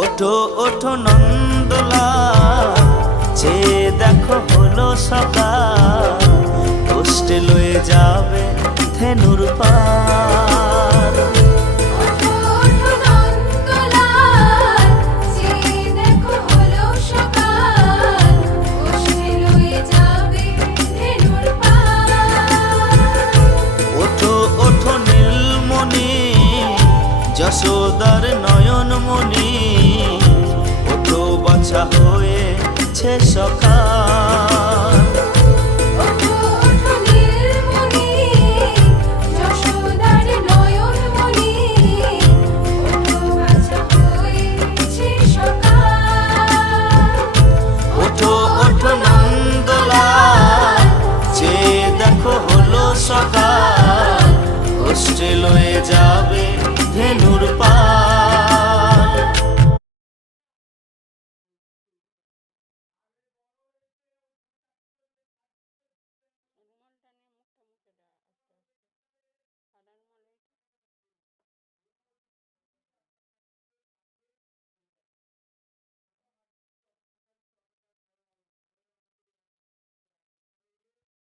ওঠো ওঠো নন্দলাল, চেয়ে দেখো হলো সকাল, কষ্টে লয়ে যাবে ধেনুর পার। ওঠো ওঠো নন্দলাল, চেয়ে দেখো হলো সকাল, কষ্টে লয়ে যাবে ধেনুর পার। ওঠো ওঠো নীলমণি, যশোদার নয়নমণি, ওঠো বাছা হয়েছে সকাল।